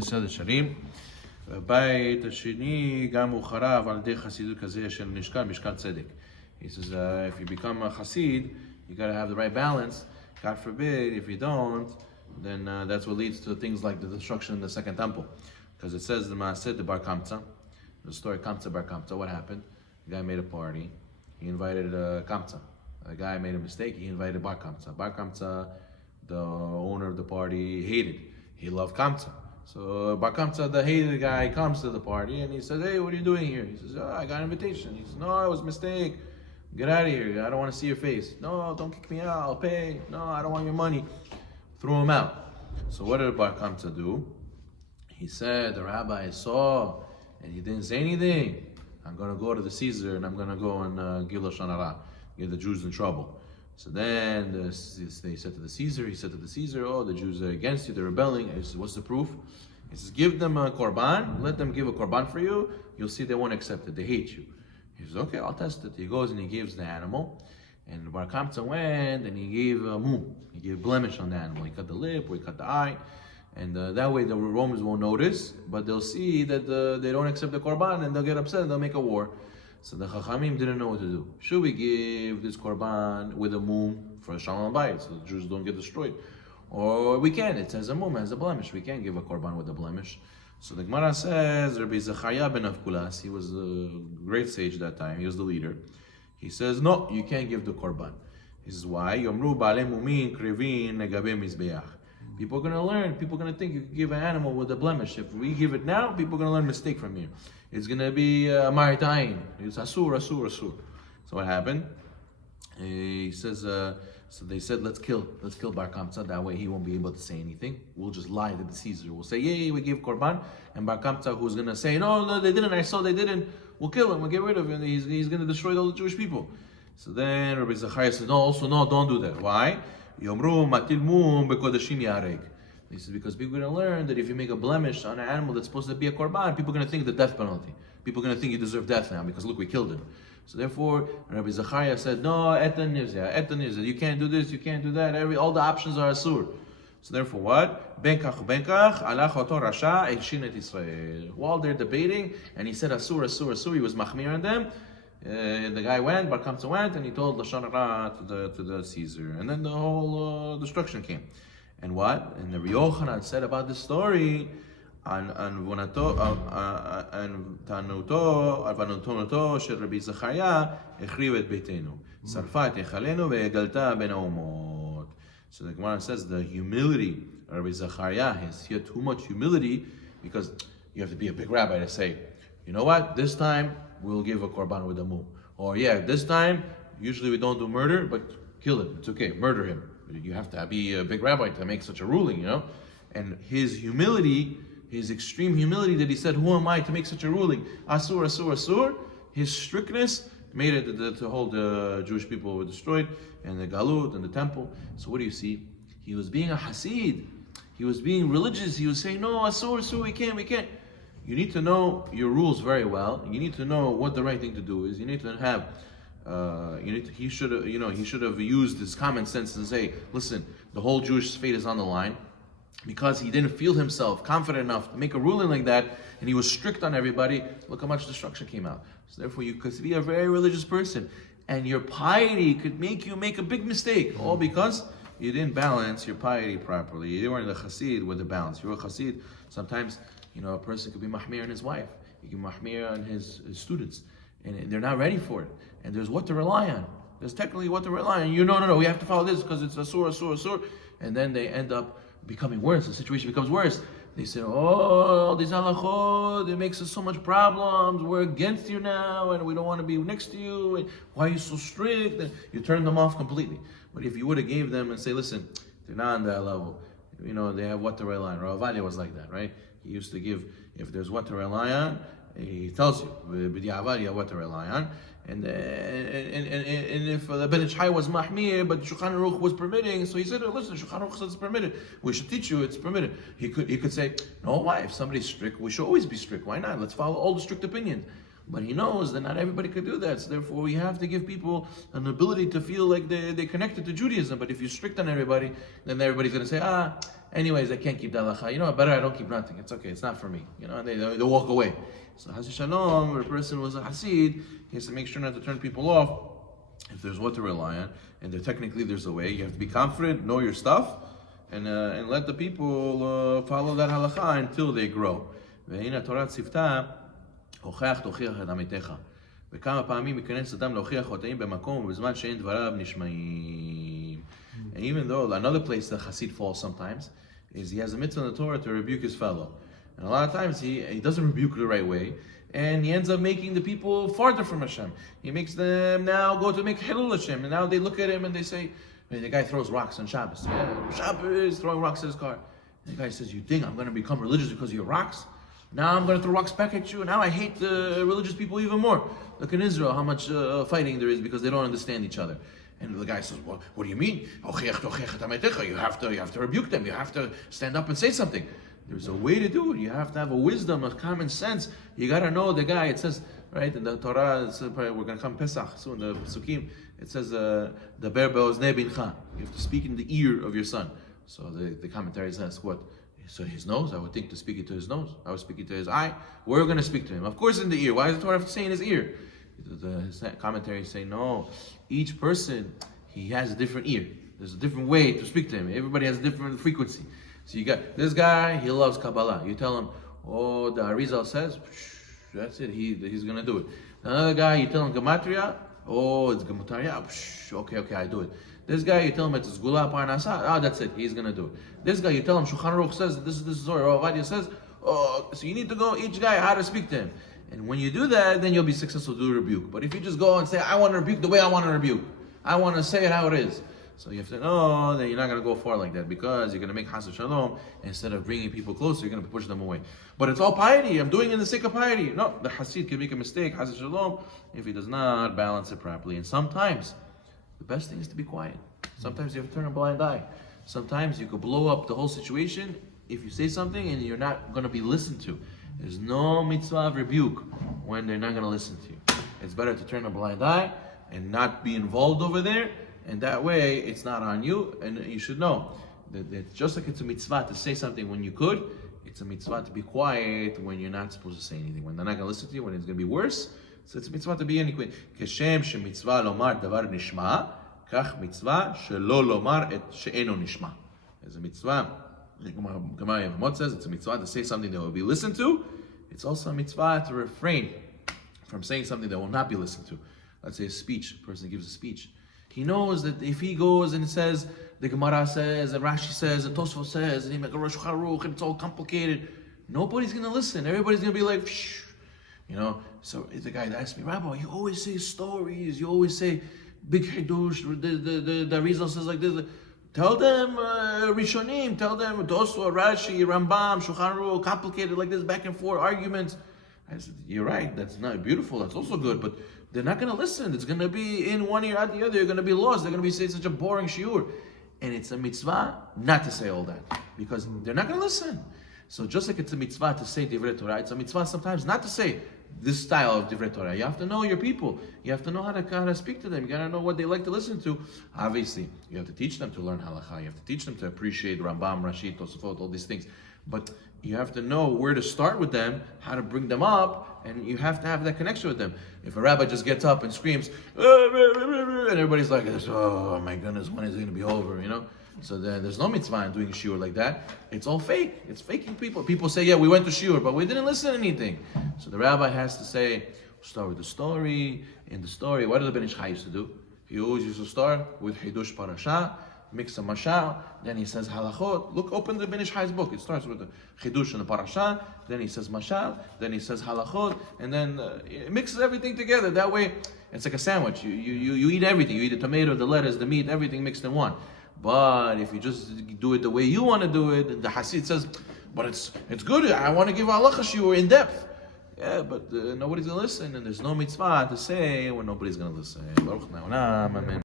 בסדר שנים. הבית השני גם הוא חרב על ידי חסידות כזה של משכן צדק. He says, if you become a Hassid, you got to have the right balance. God forbid, if you don't, then that's what leads to things like the destruction in the second temple. Because it says the Hassid, the Bar Kamsa, the story Kamsa Bar Kamsa, what happened? The guy made a party, he invited Kamsa. The guy made a mistake, he invited Bar Kamsa. Bar Kamsa, the owner of the party, hated. He loved Kamsa. So Bar Kamsa, the hated guy, comes to the party and he says, hey, what are you doing here? He says, oh, I got an invitation. He says, no, it was a mistake. Get out of here. I don't want to see your face. No, don't kick me out. I'll pay. No, I don't want your money. Threw him out. So what did Bar Kamsa do? He said, the rabbi saw and he didn't say anything. I'm going to go to the Caesar and I'm going to go and give Lashon Hara, get the Jews in trouble. So then they said to the Caesar, oh, the Jews are against you, they're rebelling. He says, what's the proof? He says, give them a korban, let them give a korban for you, you'll see they won't accept it, they hate you. He says, okay, I'll test it. He goes and he gives the animal, and Bar Kamsa went and he gave a mum, he gave blemish on the animal. He cut the lip or he cut the eye, and that way the Romans won't notice, but they'll see that they don't accept the korban and they'll get upset and they'll make a war. So the Chachamim didn't know what to do. Should we give this korban with a mum for a shalom bayit, so the Jews don't get destroyed? Or we can, it says a mum has a blemish. We can't give a korban with a blemish. So the Gemara says, Rabbi Zechariah ben Avkulas, he was a great sage that time, he was the leader. He says, no, you can't give the korban. He says, why? Yomru ba'alei mumin krivin negabe mizbeach. People are going to learn, people are going to think you can give an animal with a blemish. If we give it now, people are going to learn mistake from here. It's going to be maritayin. It's asur. So what happened? He says, so they said, let's kill Bar Kamsa. That way he won't be able to say anything. We'll just lie to the Caesar. We'll say, yeah, we gave korban. And Bar Kamsa, who's going to say, no, they didn't. I saw they didn't. We'll kill him. We'll get rid of him. He's going to destroy all the Jewish people. So then Rabbi Zechariah says, no, don't do that. Why? Yomru matil mum bekodashim yarek. He says, because people are going to learn that if you make a blemish on an animal that's supposed to be a korban, people are going to think the death penalty. People are going to think you deserve death now because look, we killed him. So therefore, Rabbi Zechariah said, no, etan nizya, you can't do this, you can't do that. All the options are asur. So therefore, what? Benkach alach oto rasha eshin et Israel. While they're debating, and he said asur, he was machmir on them. The guy went, Bar Kamsa went, and he told Lashon Hara to the Caesar, and then the whole destruction came. And what? And the Rabbi Yochanan said about this story, vanutonoto shel Rabbi Zechariah echriv et beitenu, sarfa et echalenu ve'egalta ben haumot. So the Gemara says the humility of Rabbi Zechariah, he had too much humility, because you have to be a big rabbi to say, you know what, this time we'll give a korban with a mum. Or yeah, this time, usually we don't do murder, but kill him, it's okay, murder him. You have to be a big rabbi to make such a ruling, you know? And his humility, his extreme humility that he said, who am I to make such a ruling? Asur. His strictness made it that the whole Jewish people were destroyed, and the Galut and the temple. So what do you see? He was being a Hassid. He was being religious. He was saying, no, Asur, we can't. You need to know your rules very well. You need to know what the right thing to do is. You need to have he should have used his common sense and say, listen, the whole Jewish fate is on the line, because he didn't feel himself confident enough to make a ruling like that, and he was strict on everybody. Look how much destruction came out. So therefore, you could be a very religious person, and your piety could make you make a big mistake, all because you didn't balance your piety properly. You weren't a Hassid with the balance. You're a Hassid. Sometimes, a person could be mahmir on his wife. He can be mahmir on his students, and they're not ready for it. And there's what to rely on. There's technically what to rely on. No, we have to follow this because it's asur. And then they end up becoming worse. The situation becomes worse. They say, oh, these halachot, it makes us so much problems. We're against you now, and we don't want to be next to you. And why are you so strict? And you turn them off completely. But if you would have gave them and say, listen, they're not on that level. They have what to rely on. Rav Avalia was like that, right? He used to give, if there's what to rely on, he tells you, b'di'avad, you have what to rely on. And if the Ben Ish Chai was mahmir, but Shulchan Aruch was permitting, so he said, listen, Shulchan Aruch says it's permitted. We should teach you it's permitted. He could say, no, why? If somebody's strict, we should always be strict. Why not? Let's follow all the strict opinions. But he knows that not everybody could do that. So therefore, we have to give people an ability to feel like they're connected to Judaism. But if you're strict on everybody, then everybody's going to say, Anyways, I can't keep the halacha. You know what? Better I don't keep nothing. It's okay. It's not for me. You know, and they walk away. So Hassid Shalom, where a person was a Hassid, he has to make sure not to turn people off. If there's what to rely on, and technically there's a way, you have to be confident, know your stuff, and let the people follow that halacha until they grow. והנה התורה ציוותה, הוכח תוכיח את עמיתך. וכמה פעמים ייכנס אדם להוכיח חוטאים במקום ובזמן שאין דבריו נשמעים. And even though another place that Hassid falls sometimes is he has a mitzvah in the Torah to rebuke his fellow. And a lot of times he doesn't rebuke the right way, and he ends up making the people farther from Hashem. He makes them now go to make Hilul Hashem, and now they look at him and they say, the guy throws rocks on Shabbos. Yeah, Shabbos, throwing rocks at his car. And the guy says, you think I'm going to become religious because of your rocks? Now I'm going to throw rocks back at you. Now I hate the religious people even more. Look in Israel how much fighting there is because they don't understand each other. And the guy says, well, what do you mean? You have to rebuke them. You have to stand up and say something. There's a way to do it. You have to have a wisdom, a common sense. You got to know the guy. It says, right, in the Torah, we're going to come Pesach soon, the Psukim, it says, the ber be'oznei bincha. You have to speak in the ear of your son. So the commentaries ask, what? So his nose? I would think to speak it to his nose. I would speak it to his eye. We're going to speak to him. Of course in the ear. Why does the Torah have to say in his ear? His commentaries say, no, each person, he has a different ear. There's a different way to speak to him. Everybody has a different frequency. So you got this guy, he loves Kabbalah. You tell him, oh, the Arizal says, that's it, he's going to do it. Another guy, you tell him Gematria, oh, it's Gematria, okay, I do it. This guy, you tell him it's Gula Parnasa, oh, that's it, he's going to do it. This guy, you tell him Shulchan Aruch says, this is Zohar, or Avadia says, oh, so you need to go, each guy, how to speak to him. And when you do that, then you'll be successful to do rebuke. But if you just go and say, I want to rebuke the way I want to rebuke, I want to say it how it is. So you have to know that you're not going to go far like that because you're going to make Hassid Shalom. Instead of bringing people closer, you're going to push them away. But it's all piety. I'm doing it in the sake of piety. No, the Hassid can make a mistake, Hassid Shalom, if he does not balance it properly. And sometimes, the best thing is to be quiet. Sometimes you have to turn a blind eye. Sometimes you could blow up the whole situation if you say something and you're not going to be listened to. There's no mitzvah of rebuke when they're not going to listen to you. It's better to turn a blind eye and not be involved over there, and that way it's not on you. And you should know that just like it's a mitzvah to say something when you could, it's a mitzvah to be quiet when you're not supposed to say anything. When they're not going to listen to you, when it's going to be worse, so it's a mitzvah to be anyway. Keshem shemitzvah lomar davar nishma, kach mitzvah shelo lomar et she'eno nishma. There's a mitzvah. The Gemara Yevamot says it's a mitzvah to say something that will be listened to. It's also a mitzvah to refrain from saying something that will not be listened to. Let's say a speech. A person gives a speech. He knows that if he goes and says, the Gemara says, and Rashi says, and Tosfos says, and he makes a Rosh Charuch, and it's all complicated, nobody's going to listen. Everybody's going to be like, shh. You know, so the guy that asked me, Rabbi, you always say stories, you always say big Hidush, the Rizal says like this. Tell them Rishonim, tell them Tosfos, Rashi, Rambam, Shulchan Aruch, complicated like this, back and forth arguments. I said, you're right, that's not beautiful, that's also good, but they're not going to listen. It's going to be in one ear, out the other. You're going to be lost. They're going to be saying such a boring shiur. And it's a mitzvah not to say all that, because they're not going to listen. So just like it's a mitzvah to say Divrei Torah, it's a mitzvah sometimes not to say this style of Divrei Torah. You have to know your people. You have to know how to speak to them. You got to know what they like to listen to. Obviously, you have to teach them to learn halacha. You have to teach them to appreciate Rambam, Rashi, Tosafot, all these things. But you have to know where to start with them, how to bring them up, and you have to have that connection with them. If a rabbi just gets up and screams, and everybody's like, oh my goodness, when is it going to be over, you know? So there's no mitzvah in doing shiur like that. It's all fake. It's faking people. People say, yeah, we went to shiur, but we didn't listen to anything. So the rabbi has to say, start with the story. In the story, what did the Ben Ish Chai used to do? He always used to start with Hidush Parasha, mix a mashal, then he says halachot. Look, open the Ben Ish Chai's book. It starts with the chidush and the parasha, then he says mashal, then he says halachot, and then it mixes everything together. That way, it's like a sandwich. You eat everything. You eat the tomato, the lettuce, the meat, everything mixed in one. But if you just do it the way you want to do it, the Hassid says, but it's good. I want to give halacha shiur in depth. Yeah, but nobody's going to listen, and there's no mitzvah to say when nobody's going to listen. Baruch Amen.